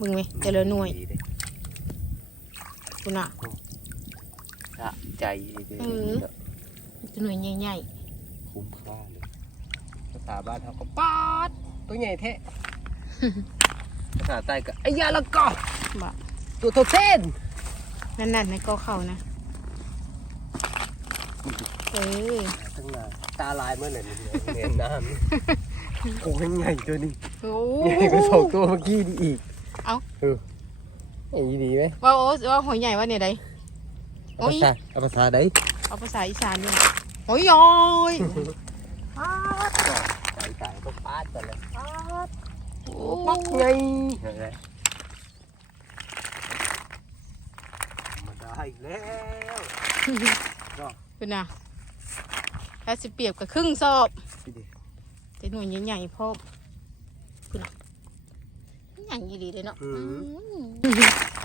มึงไหมเจริญหน่วยดีเด้คุณอะ สะใจเด้เออจะหน่วยใหญ่คุ้มค่าเลยภาษาบ้านเขาก็ปาดตัวใหญ่แท้ ภาษาใต้ก็ไอ้ยาละกอๆบะตัวโตเส้นนั่นๆในกอเขานะ เออทั้งหน้าตาลายเมื่อไหร่เนี่ยเห็นน้ำโอ้ยใหญ่ตัวนี้โอ้ใหญ่กว่าสองตัวเมื่อกี้นี่อีก เอ้าเอออย่างนี้ดีไหมว่าโอ้ว่าหอยใหญ่ว่าเนี่ยใดเอาภาษาเอาภาษาใดเอาภาษาอีสานด้วยหอยย้อยปาดสายสายก็ปาดก่อนเลยปาดโอ้ปักไงเห็นไหมมาได้อีกแล้วเป็นน่ะถ้าสิเปรียบกับครึ่งสอบพี่ดิแต่หน่วยใหญ่ๆพ่อคุณน่ะ ใหญ่ยี่ดีเลยเนาะอืมอืม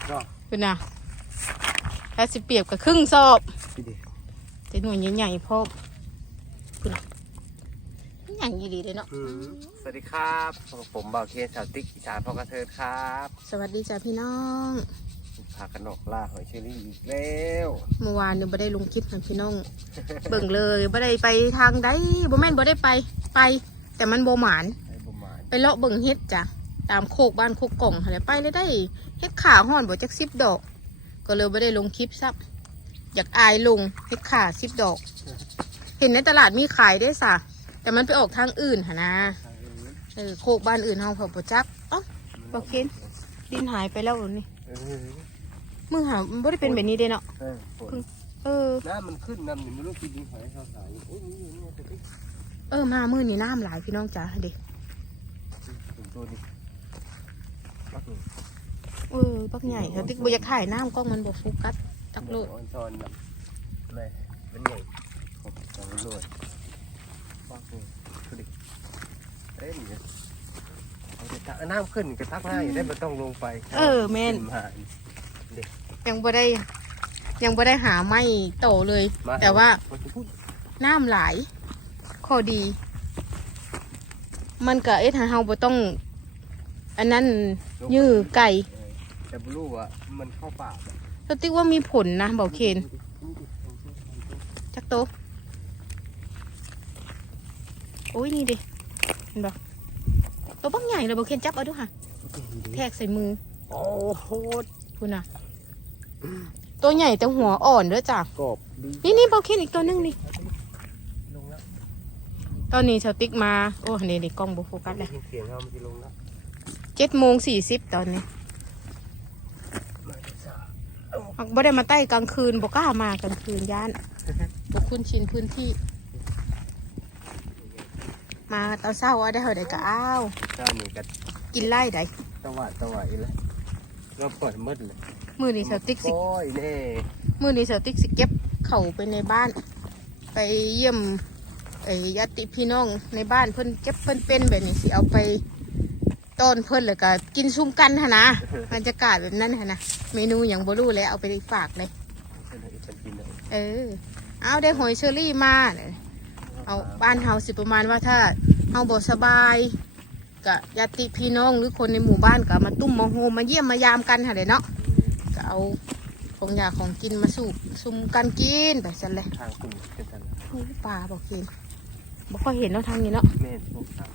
ก็เป็นน่ะถ้าสิเปรียบกับครึ่งสอบพี่ดิแต่หน่วยใหญ่ๆพ่อคุณน่ะใหญ่ยี่ดีเลยเนาะอืมสวัสดีครับผมบ่าวเคสาวติ๊กอีสานพ่อกระเทิดครับสวัสดีจ้าพี่น้อง พากันออกล่าหอยเชอรี่อีกแล้วเมื่อวานเนี่ยบ่ได้ลงคลิปให้พี่น้อง เบิ่งเลยบ่ได้ไปทางใดบ่แม่นบ่ได้ไป ไป แต่มันบ่หมานไอ้ประมาณไปเลาะเบิ่งเฮ็ดจ้ะ ตามโคกบ้านโคกกล่องอะไรไปเลยได้เฮ็ดขาห่อนบ่จักสิบดอก ก็เลยบ่ได้ลงคลิปซับอยากอายลงเฮ็ดขาสิบดอก เห็นในตลาดมีขายได้สะแต่มันไปออกทางอื่นหนนะทางอื่นเออโคกบ้านอื่นเฮาเขาบ่จักเอ้าบ่เห็นดินหายไปแล้วนี่เออมึงหามันบ่ได้เป็นแบบนี้เด้เนาะเออฝนเออน้ำมันขึ้นน้ำหนึ่งไม่รู้กินหอยเขาขายโอ้ยนี่นี่นี่ตัวนี้เออมามื้อนี้น้ำหลายพี่น้องจ้าเด้ถึงตัวนี้ปักหนึ่ง เออบักใหญ่เขาติ๊กบ่อยากถ่ายน้ำกล้องมันบ่โฟกัสจักโลดอ่อนซอนแบบไม่มันใหญ่ผมจะมันรวยปักหนึ่งดูดิเอ้ยนี่เอาแต่ตักน้ำขึ้นกระทักง่ายได้ไม่ต้องลงไปเออแม่นขึ้มายังบ่ได้ยังบ่ได้หาไม้โตเลยมาแต่ว่ามันจะพูดน้ำหลายข้อดี มันก็เอ็ดให้เฮาบ่ต้อง อันนั้น ลงยื้อไก่เออแต่บลูอะมันเข้าปากอะสติ๊กว่ามีผลนะเบาเคนจักโตะโอ้ยนี่ดิเห็นบ่ตัวบักใหญ่เลยเบาเคนจับเอาดูค่ะ แทกใส่มือ โอ้โหคุณน่ะ ตัวใหญ่แต่หัวอ่อนเด้อจ้ะกรอบดีนี่นี่เบาเคนอีกตัวหนึงนี่ลงแล้วตอนนี้สติ๊กมา โอ้นี่นี่กล้องบ่โฟกัสเลยเสียงเขามันจะลงแล้วเจ็ดโมงสี่สิบตอนนี้มาจะสาบ่ได้มาใต้กลางคืนบ่กล้ามากลางคืนย่านบ่คุ้นชินพื้นที่ มาตอนเช้าว่าได้เท่าใดก็อ้าวเจ้านี่กันกินไล่ใดตะวัดตะวัดอีกแล้วเราเปิดมืดเลยมื้อนี้สติ๊กสิโอ้ยแน่มื้อนี้สติ๊กสิเก็บเข้าไปในบ้าน ไปเยี่ยมไอ้ญาติพี่น้องในบ้านเพิ่นเก็บเพิ่นเป็นแบบนี้สิเอาไป ต้อนเพิ่นแล้วก็กินซุ่มกันหั่นนะบรรยากาศแบบนั้นหั่นนะเมนูหยังบ่รู้แล้วเอาไปฝากเลยฉันให้ฉันกินเลย เออ เอาได้หอยเชอรี่มาเนี่ยเอาบ้านเฮาสิประมาณว่าถ้าเฮาบ่สบายกับญาติพี่น้องหรือคนในหมู่บ้านก็มาตุ้มมาโฮมมาเยี่ยมมายามกันหั่นแหละเนาะก็เอาของอยากของกินมาสู่ซุมกันกินไปซั่นเลยทางคุณเป็นทันอู้ปลาบอกกินบ่ค่อยเห็นเนาะทางนี้เนาะแม่พวกสาว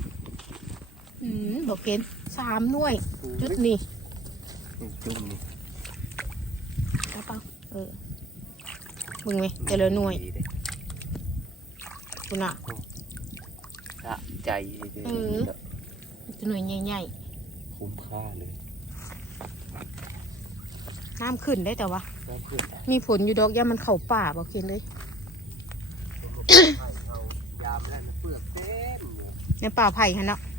อืมบอกกินสามหน่วย จุดนี่จุ่มนี่กระเป๋าเออมึงไหมเจริญหน่วยดีเลยคุณอะสะใจเลยเออหน่วยใหญ่คุ้มค่าเลยๆน้ำขึ้นได้แต่ว่าน้ำขึ้นมีผลอยู่ดอกย่ามันเข่าป่าบอกกินเลยเอายามแล้วนะเปลือกเต็มเลยในป่าไผ่ฮะเนาะมันมา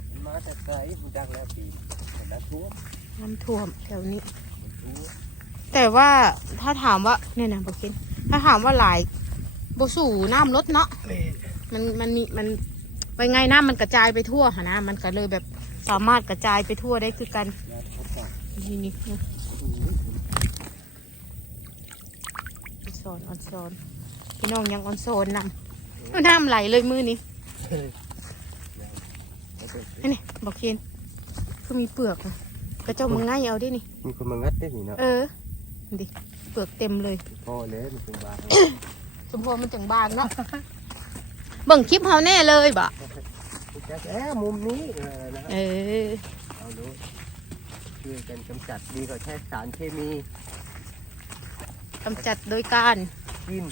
แต่ไกลมันดังแล้วปีแต่ละทั่วมน้ำท่วมแถวนี้ มันทั่วแต่ว่าถ้าถามว่าเนี่ยนะบอกกินถ้าถามว่าหลายบสู่น้ำลดเนาะแม่มันมันนี่มันไปไงน้ำมันกระจายไปทั่วหะนะมันก็เลยแบบสามารถกระจายไปทั่วได้คือกันยาเขาปากนี่นี่โอ้โหออนซอนออนซอนพี่น้องยังออนโซนนำน้ำไหลเลยมือนี้ นี่นี่บอกกินคือมีเปลือกอะกระเจ้ามึงง่ายเอาดินี่ มีคนมางัดได้นี่เนาะเออดิเปลือกเต็มเลย พอแล้วมันเป็นบาสมพรมันจังบางเนาะเบิ่งคลิปเฮาแน่เลยบ่จะแอบมุมนี้เออนะเออเอาดูช่วยกันกำจัดดีกว่าใช้สารเคมีกำจัดโดยการกิน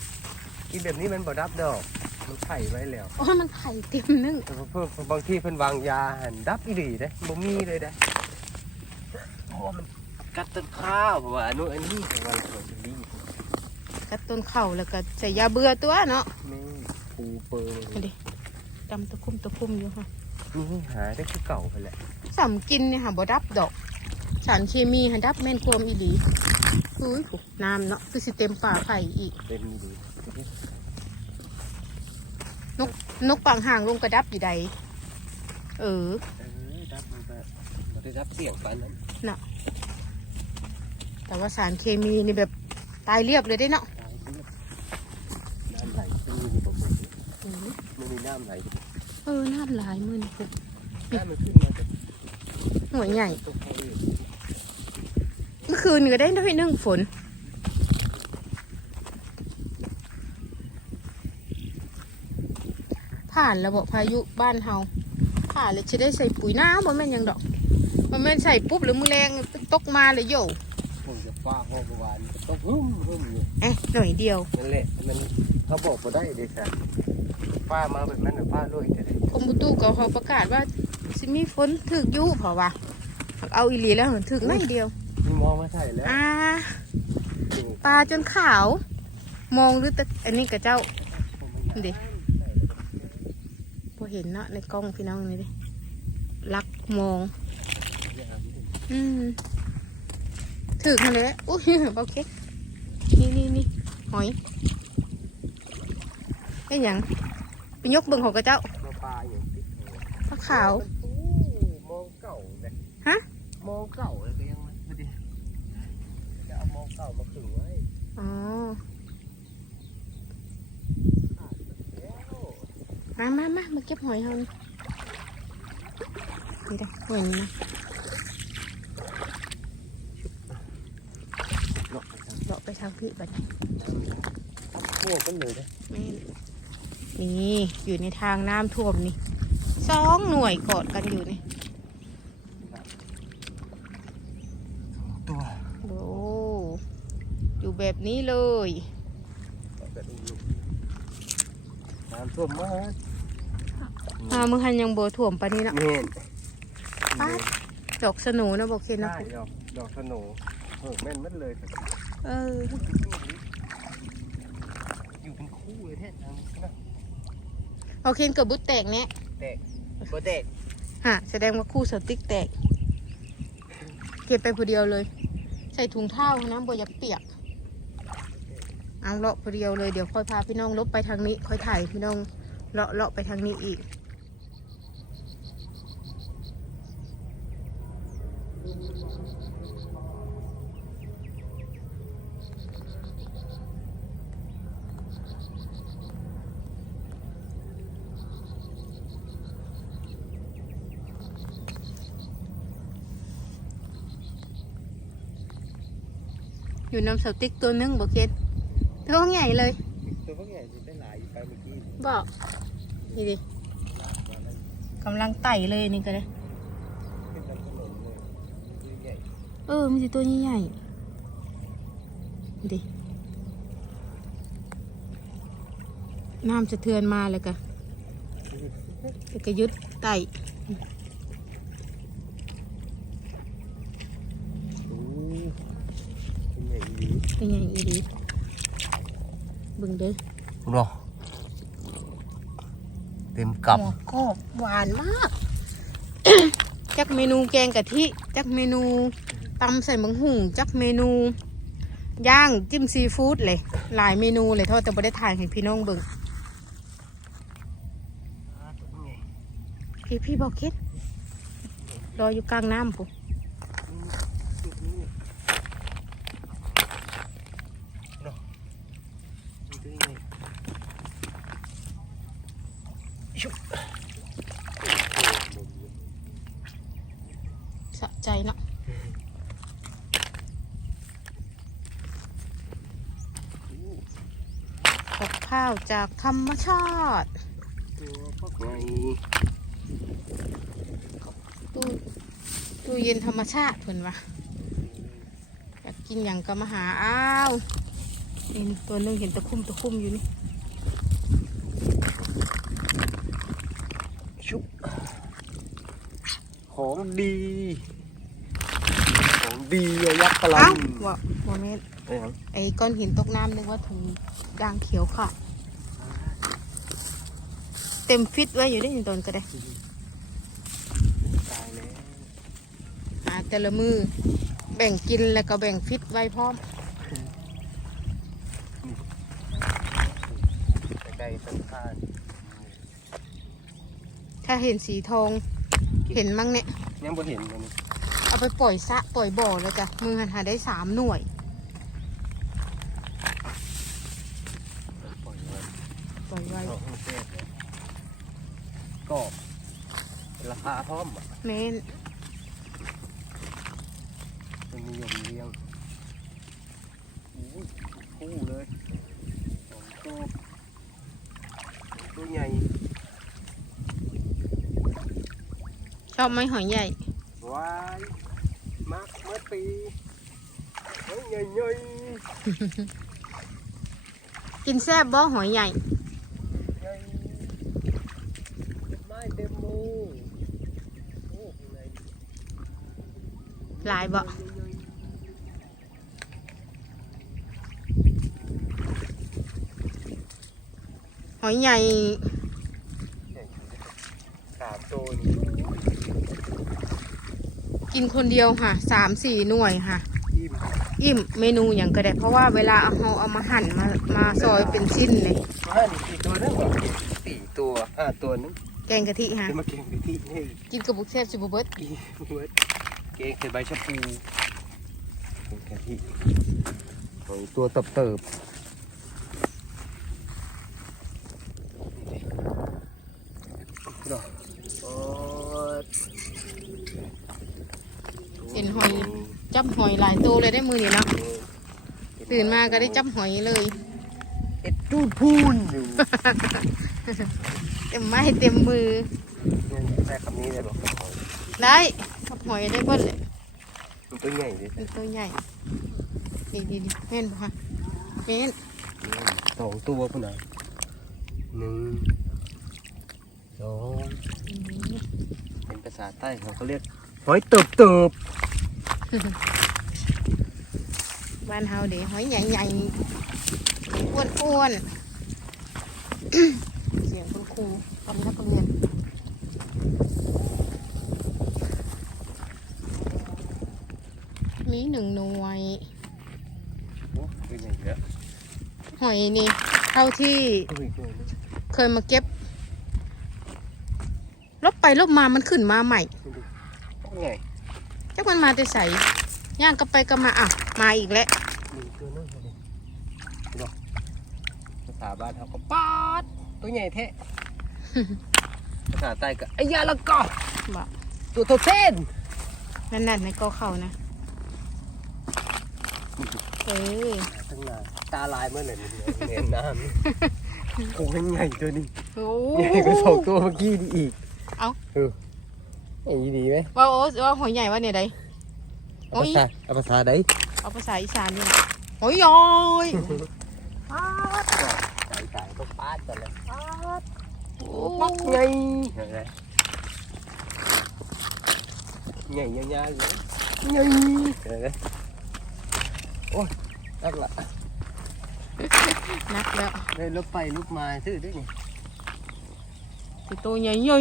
กินแบบนี้มันบ่ดับดอก มันไข่ไว้แล้วโอ้ยมันไข่เต็มนึงแต่เพิ่นบางที่เพิ่นวางยาหันดับอีหลีเด้บ่มีเลยเด้เพราะว่ามันกัดต้นข้าวเพราะว่าอันนู้นอันนี้เพราะว่าเราจะรีบกัดต้นเข่าแล้วก็ใส่ยาเบื่อตัวเนาะแม่ปูเปิงมาดิดำตะคุ่มตะคุ่มอยู่ค่ะนี่หาได้คือเก่าไปแหละสำกินเนี่ยค่ะบ่ดับดอก สารเคมีหันดับแม่นความอีหลีอุ้ยโหน้ำเนาะคือสิเต็มป่าไผ่อีกเป็นอีหลี นกปังห่างลงกระดับอยู่ใด เออเออดับมันก็บ่ได้ดับเสียงปานนั้นแต่ว่าสารเคมีนี่แบบตายเรียบเลยได้เนาะตายเรียบน้ำไหลเป็นอยู่บ่หมดอือไม่มีน้ำไหลเออน้ำหลายมือนี่พวกน้ำมันขึ้นมาจากหัวใหญ่ ตัวเขาเองเมื่อคืนก็ได้ด้วยนึ่งฝน ผ่านระบบพายุบ้านเฮาผ่านเลยจะได้ใส่ปุ๋ยน้ำมันแม่นหยังดอก มันแม่นใส่ปุ๊บหรือมือแรงตกมาเลยโย่ผมจะฟ้าห้องเมื่อวานก็ต้องหึ่มหึ่มอยู่เอ๊ะหน่อยเดียวนั่นแหละมันเขาบอกบ่ได้เด็กค่ะฟ้ามาแบบนั้นน่ะฟ้าลุยแต่เด็กกรมอุตุก็เขาประกาศว่าสิมีฝนถึกอยุเพราะว่าเอาอีหลีแล้วถึกไม่เดียวมีมองมาใส่แล้วอ่าปลาจนขาว มองหรือตะอันนี้กับเจ้าดิพอ เห็นเนาะในกล้องพี่น้องนี่ดิลักมอง อืมถึกเลยอุ้ยโอเคนี่นี่นี่หอยไอ้หยังไปยกเบิ่งของกระเจ้ามาปลาอย่างติดปลาขาวมองเก่าเลยฮะมองเก่าเลยก็ยังไม่ดีจะเอามองเก่ามาขึงไว้อ๋อ ขาดแล้ว มามามามาเก็บหอยเฮานี่นี่ได้หอยนี่นะเนาะเลาะไปทางพี่บัดนี้พวกกันเลยนะแม่นนี่อยู่ในทางน้ำท่วมนี่สองหน่วยกอดกันอยู่นี่ตัวโอ้อยู่แบบนี้เลยแบบนี้น้ำท่วมมาก อ่ามึงหันยังโบถ่วมปานนี้เนาะเห็นป้าดดอกสนูนะบอกเคนเนาะ ได้ดอกดอกสโหนเออแม่นมัดเลยเออ อยู่เป็นคู่เลยแท้ทางนี้นะเอาเคนเกือบบุดแตกเนี่ยแตกบ่แตกฮะแสดงว่าคู่สติ๊กแตก เก็บไปผู้เดียวเลย ใส่ถุงเท้านะบ่อยากเปียก เอาเลาะผู้เดียวเลยเดี๋ยวค่อยพาพี่น้องลบไปทางนี้ ค่อยถ่ายพี่น้องเลาะเลาะไปทางนี้อีก อยู่น้ำสติ๊กตัวหนึงบอกเคนตัวใหญ่เลยตัวพวกใหญ่สิได้หลายอยู่ไปเมื่อกี้บอกนี่ดิกำลังไต่เลยนี่ก็เลยขึ้นทางถนนเลยตัวใหญ่เออมันสิตัวใหญ่ๆนี่ดิน้ำสะเทือนมาเลยกะแล้วก็ยึดไต่ โอ้ตัวใหญ่ดี เป็นไงอีดีเบึงเด้อรอเต็มกับหัวกรอบหวานมาก จักเมนูแกงกะทิ จักเมนูตำใส่มังหุงจักเมนูย่างจิ้มซีฟู้ดเลย หลายเมนูเลยเท่าแต่บ่ได้ถ่ายให้พี่น้องเบิ่งพี่พี่บอกคิดรออยู่กลางน้ำปุ๊ สะใจนะกบข้าวจากธรรมชาติตู้ตู้เย็นธรรมชาติเพิ่นวะอยากกินอย่างก็มาหาอ้าวเห็นตัวนึงเห็นตะคุ่มตะคุ่มอยู่นี่ ชุบของดี ของดีอะยักษ์กะลัเอ้านว่าว่าแม่นไอ้หยังไอ้ก้อนหินตกน้ำนึกว่าถุงยางเขียวค่ะ เต็มฟิตไว้อยู่ได้ยินตนก็ได้ตายแล้วหาแต่ละมือ แบ่งกินแล้วก็แบ่งฟิตไว้พร้อมใกล้ๆต้นข้านถ้า เห็นสีทอง เห็นมั้งเนี่ย ยังบ่เห็นเลยนี่เอาไปปล่อยสระปล่อยบ่อแล้วจ้ะ มือหันหาได้สามหน่วย ปล่อยไว้ปล่อยไว้เอาให้แซ่บเลยก็ราคาพร้อมอะเม้นเป็นนิยมเลี้ยงอู้ยคู่เลยสองตัวสองตัวใหญ่ ชอบไหมหอยใหญ่วายมากเมื่อปีเฮ้ยใหญ่ใหญ่กินแซ่บบ่หอยใหญ่ใหญ่ไม้เต็มมือโอ้ข้างในหลายบ่ใหญ่ๆหอยใหญ่สามตัวนี่ กินคนเดียวค่ะสามสี่หน่วยค่ะอิ่มอิ่มเมนูอย่างก็ได้ เพราะว่าเวลาเอาเอาเอามาหั่นมามาซอยเป็นชิ้นเลยว่านี่กี่ตัวนึงวะสี่ตัวห้าตัวนึงแกงกะทิค่ะจะมาเก่งไปที่นี่กินกับบุกแซ่บสิบเบิร์ดอีเวิร์ดเก่งใส่ใบชะพูเป็นกะทิหอยตัวเติบเติบๆนี่โอ้ย เป็นหอยจับ หอยหลายตัวเลยได้มือนี่เนาะตื่นมาก็ได้จับหอยเลยเอ็ดจูดพูนอยู่เต็มไม้เต็มมือเนี่ยแม่คำนี้เลยบอกหอยได้จับหอยได้เบิดเลยมันตัวใหญ่ดิเป็นตัวใหญ่ดีดีดีแม่นปะคะแม่นสองตัวพุ่นนะหนึ่งสองอืมเป็นภาษาใต้เขาก็เรียกหอยเติบเติบ บ้านเฮาเดี๋ยวหอยใหญ่ใหญ่อ้วนอ้วนเสียงคุณครูตอนนักเรียนมีหนึ่งหน่วยโอ้ตัวใหญ่เยอะหอยนี่เท่าที่ตัวอีกตัวนึงเคยมาเก็บลบไปลบมามันขึ้นมาใหม่ตัวใหญ่จักมันมาแต่ใส ย่างก็ไปก็มาอะมาอีกแล้วหนึ่งตัวนึงตัวนี้ดอกภาษาบ้านเขาก็ปาดตัวใหญ่แท้ภาษาใต้ก็ไอ้ยาละกอบ่ตัวโตเส้นนั่นนั่นในกอเข่านะเออตั้งนานตาลายเมื่อไหร่เนี่ยเห็นน้ำนี่โอ้ยใหญ่ตัวนี้โอ้ใหญ่กว่าสองตัวเมื่อกี้นี่อีก เอ้าเออไอ้นี่ดีไหมว่าโอ้ว่าหอยใหญ่ว่าเนี่ยใด โอ้เอายภาษาเอาภาษาใดเอาภาษาอีสานนี่นะหอยย้อยปาดใส่ใส่ต้องปาดก่อนเลยปาดโอ้ปักใหญ่เห็นไหมใหญ่ยาวๆเลยใหญ่เห็นไหมโอ้ยนักละนักแล้วได้ลุกไปลุกมาซื้อด้วยนี่สิตัวใหญ่ใหญ่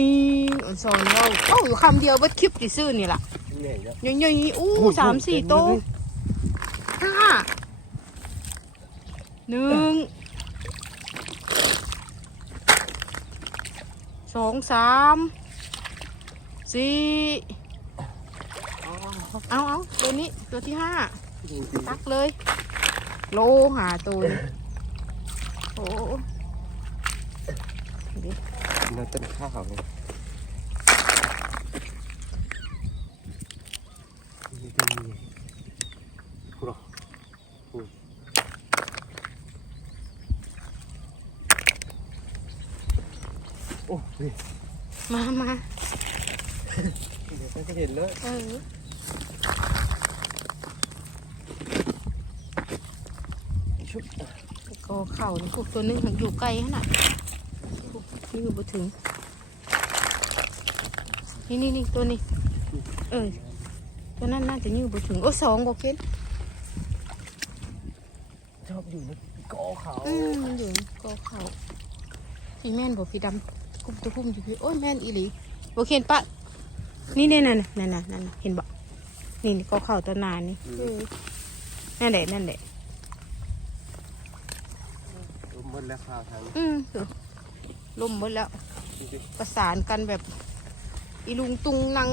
อันสอนเราเอ้าอยู่คำเดียวเบัดคลิปที่ซื้อนี่ล่ะ ใหญ่แล้วใหญ่ใหญ่ๆอู้โอ้ยสามสี่เต็มโตวเลยห้าหนึ่งสองสามสี่เอาเอาตัวนี้ตัวที่ห้าจริงตักเลย โลหาตัวนี่โอ้ดิๆเราต้นข้าวเลยนี่ก็มีโอ้โห โอ้ย มามาเดี๋ยวจะเห็นเลยเออชุบก็เข่านี่พวกตัวนึงมันอยู่ไกลขนาดพวกนี่อยู่บ่ถึง นี่นี่นี่ตัวนี้ เออตัวนั้นน่าจะยืดบ่ถึง โอ้สองบ่เคนชอบอยู่ในกอเขาอืมมันอยู่ในก็เข่าพี่แม่นบ่พี่ดำ กุมตะคุ่มอยู่พี่โอ้ยแม่นอีหลีบ่เคนปะนี่เนี่ยนั่นน่ะนั่นน่ะนั่นน่ะเห็นบ่นี่นี่ก็เข่าตัวหนานนี่เออนั่นแหละนั่นแหละรวมหมดแล้วข้าวทางอืมเออล่มหมดแล้วจริงประสานกันแบบอีลุงตุงนัง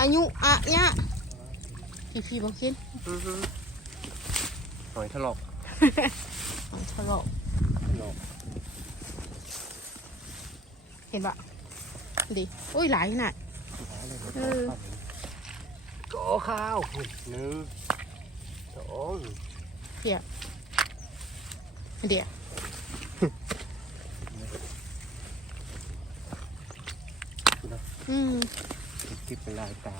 อายุอะเนี่ยพี่พี่บอกคิดๆอื้อหือหอยถลอกของทะเลาะ ถลอก เห็นปะดิโอ้ยหลายขนาดเออกอข้าวหนึ่งสองเดี๋ยวอืมกิบเป็นลายตา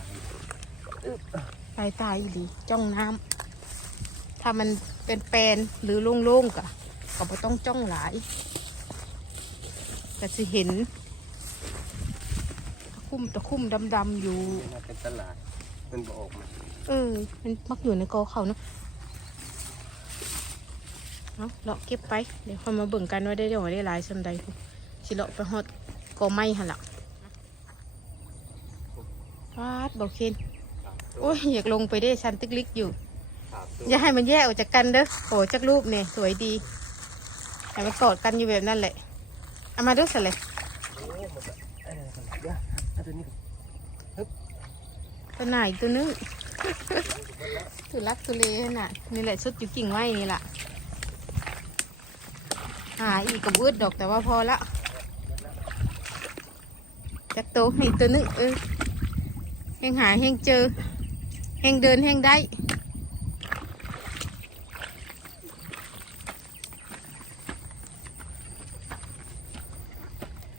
สายตาอีดีจ้องน้ำถ้ามันเป็นแปลนหรือโล่งๆกะก็ไม่ต้องจ้องหลาย ก็จะเห็นตะคุ่มตะคุ่มดำๆอยู่นี่น่าเป็นตลาดมันบออกมาเออ มันมักอยู่ในกอเขาเนาะเอาเลาะเก็บไป เดี๋ยวค่อยมาเบิ่งกันว่าได้เดี๋ยวได้หลายสำใดพุ่นสิเลาะไปฮอดกอไม้หันละฟาดบอกเคนโอ้ยอยากลงไปได้ชันตึกลิกอยู่ สามตัวอย่าให้มันแยกออกจากกันเด้อโอ้จากรูปเนี่ยสวยดีให้มันกอดกันอยู่แบบนั้นแหละ เอามาเด้วยสิเลยโอ้หมดละเออเดี๋ยวเอาตัวนี้ก่อนตัวไหนตัวนึงตุลักตุเลน่ะ นี่แหละชุดอยู่กิ่งไม้นี่แหละหาอีกกับอืดดอกแต่ว่าพอละจักโตวนี่ตัวนึงเออแหงหาแหงเจอแหงเดินแหงได้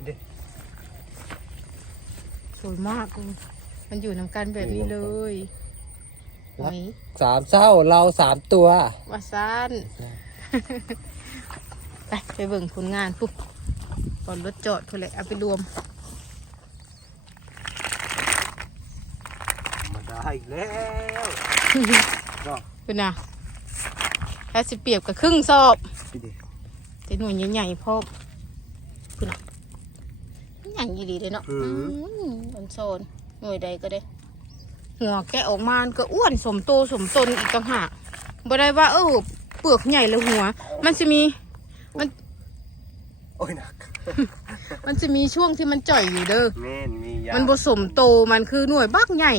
เดี๋ยว สวย มากกูมันอยู่นำกันแบบนี้เลยหอยสามเศร้าเราสามตัววาซานไปไปเบิ่งผลงานปุ๊บก่อนรถจอดเพื่อเลยเอาไปรวมมาได้อีกแล้วก็คุณน่ะถ้าสิเปรียบกับครึ่งสอบพี่เด็กแต่หน่วยใหญ่ๆพอคุณน่ะ อย่างยีดีเลยเนาะอืมมันโซนหน่วยใดก็ได้ หัวแกะออกมามันก็อ้วนสมโตสมตนอีกต่างหากบ่ได้ว่า เออเปลือกใหญ่แล้วหัว มันจะมีโอ้ยหนักมันจะมีช่วงที่มันจ่อยอยู่เด้อ แม่นมียามันผสมโตมันคือหน่วยบักใหญ่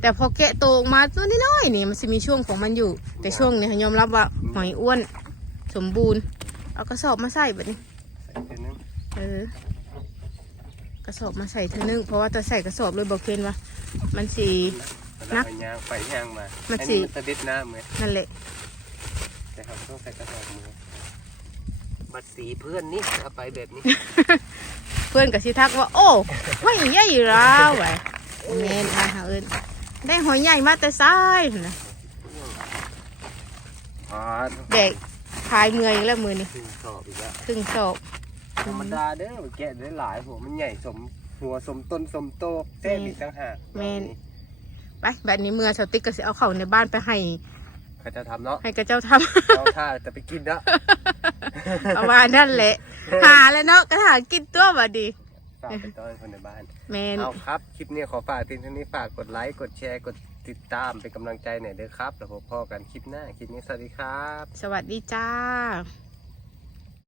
แต่พอแกะโตออกมาตัวน้อยๆนี่มันจะมีช่วงของมันอยู่ แต่ช่วงนี้ยอมรับว่าหอยอ้วน สมบูรณ์ เอากระสอบมาใส่แบบนี้ใส่ตัวนึงเออ กระสอบมาใส่เธอนึงเพราะว่าจะใส่กระสอบเลยบอกเคนว่ามันสี นันักกยางไปยางมามันอัสิมันตะดิดน้ำไหมนั่นแหละแต่เขาต้องใส่กระสอบมือบัดสีเพื่อนนี่เอาไปแบบนี้ เพื่อนกับสิทักว่า โอ้หอยใหญ่แล้วไว้แม่นมาหาเอิญได้หอยใหญ่มาแต่ซ้ายพุ่นนะอ่าแบกพายเมื่อยอีกแล้วมือนี่ถึงสอบอีกแล้วครึ่งสอบ ธรรมดาเด้อแกะได้หลายหัวมันใหญ่สมหัวสมต้นสมโตแท้อีกต่างหากแม่น ไปแบบนี้เมื่อสติ๊กก็สิเอาเข้าในบ้านไปให้ เขาจะทำเนาะให้กับเจ้าทำ เอาท่าจะไปกินเนาะเอามานั่นแหละ หาแล้วเนาะก็หากินตัวบัดดีฝากไปต้อนคนในบ้าน แมนเอาครับ คลิปนี้ขอฝากทีเท่านี้ฝากกดไลค์ กดแชร์ กดติดตามเป็นกำลังใจหน่อยเด้อครับ แล้วพบกันคลิปหน้า คลิปนี้สวัสดีครับ สวัสดีจ้า